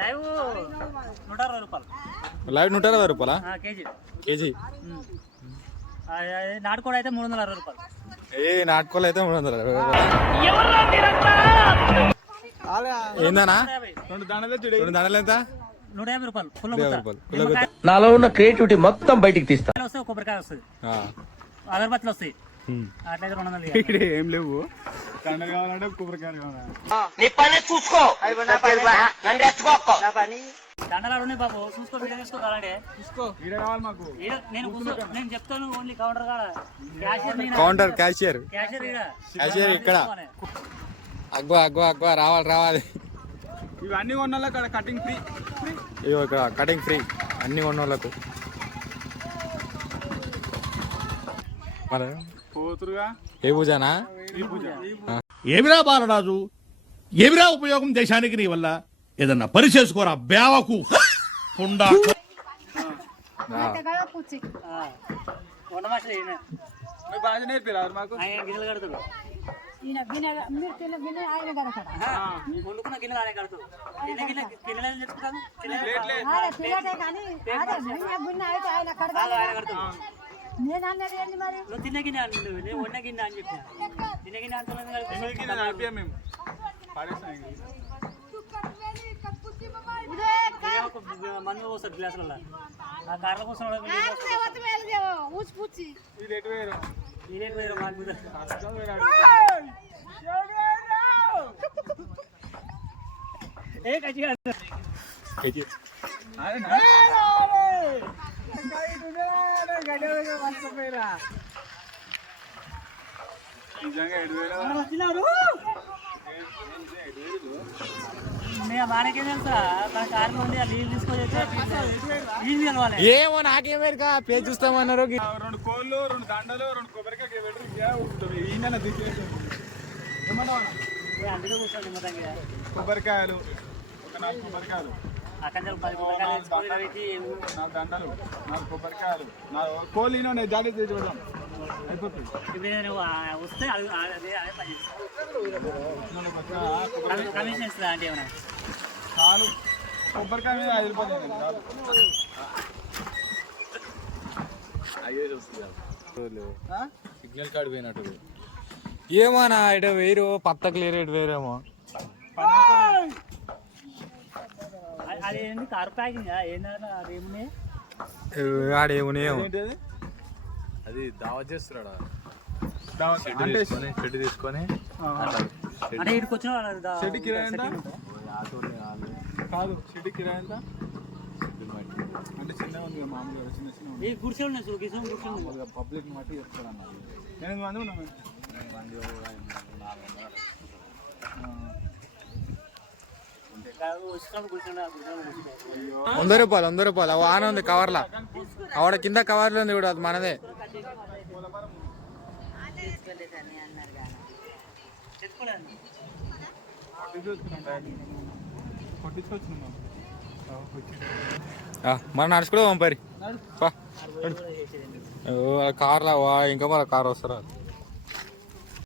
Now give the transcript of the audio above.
Live 160 రూపాయలు. Live 160 రూపాయలా KG? నాటుకోడి అయితే 360 రూపాయలు. నాటుకోలు అయితే 360. ఏందన్నా 2 దండలు ఎంత? 150 రూపాయలు. నాలో ఉన్న క్రియేటివిటీ మొత్తం బయటికి తీస్తా. కొబ్బరికాయ వస్తుంది, అగరబత్తులు వస్తాయి, అట్లయితే 200. ఏం లేవు, దండలు కావాలంటే కొబ్బరికాయ కావాలి. దండలాడు ఉన్నాయి బాబు, చూసుకో, వీడియో తీసుకో. కావాలంటే నేను చెప్తాను. ఓన్లీ కౌంటర్ కాడ క్యాషియర్ ఇక్కడ. అగ్వా రావాలి. ఇవన్నీ కొన్న కటింగ్ ఫ్రీ. ఇగో ఇక్కడ కటింగ్ ఫ్రీ అన్ని కొన్న వాళ్ళకు. ఏ పూజనా? ఏమిరా బాలరాజు, ఏమిరా ఉపయోగం దేశానికి నీ వల్ల? ఏదన్నా పని చేసుకోరా బేవకు. బాగా నేర్పిరారు మాకు. గిన్నెలు కడతాడు, వండుకున్న గిన్నెలు ఆడే కడతాడు. నువ్వు తిన్న గిన్నె అంటు, నేను వండిన గిన్నె అని చెప్పిన. తిన్న గిన్నె అంటున్నాను. మందు పోస్తుంది గ్లాసులలో. ఆ కార్ల కోసం ఏమో నాకేమేరు పేరు చూస్తామన్నారు. 2 కోళ్ళు, 2 దండలు, 2 కొబ్బరికాయ కొబ్బరికాయలు, 4 కొబ్బరికాయలు, 4 దండలు, 4 కొబ్బరికాయలు, 4 కోళ్ళు. నేను జాడీ చూద్దాం అయిపోతుంది. వస్తే కమిషన్ ఇస్తుందా అంటే ఏమన్నా? చాలు, కొబ్బరికాయ మీద 5 రూపాయలు. సిగ్నల్ కార్డు పోయినట్టు. ఏమోనా ఇటు వేరు, పత్తకు లేరు, ఇటు వేరేమో. అది ఏంటి కార్ ప్యాకింగ్? ఏమున్నాయి ఆడేమున్నాయేమో. అది దావత్ చేస్తున్నాడా? షెడ్ తీసుకొని అంటే ఇక్కడికి వచ్చిన షెడ్ కిరాయి ఎంత? కాదు, షెడ్ కిరాయి ఎంత? అంటే చిన్నగా ఉంది మామూలుగా, చిన్న గుడిసెలు ఉన్నాయి. పబ్లిక్ మట్టి చెప్తాడు అన్న. 8 మంది ఉన్నాం. 100 రూపాయలు. వాన ఉంది కవర్లా, ఆవిడ కింద కవర్లో ఉంది కూడా, అది మనదే. మన నడుచుకుంటే పంపరి కార్లా. ఇంకా మన కార్ వస్తారా?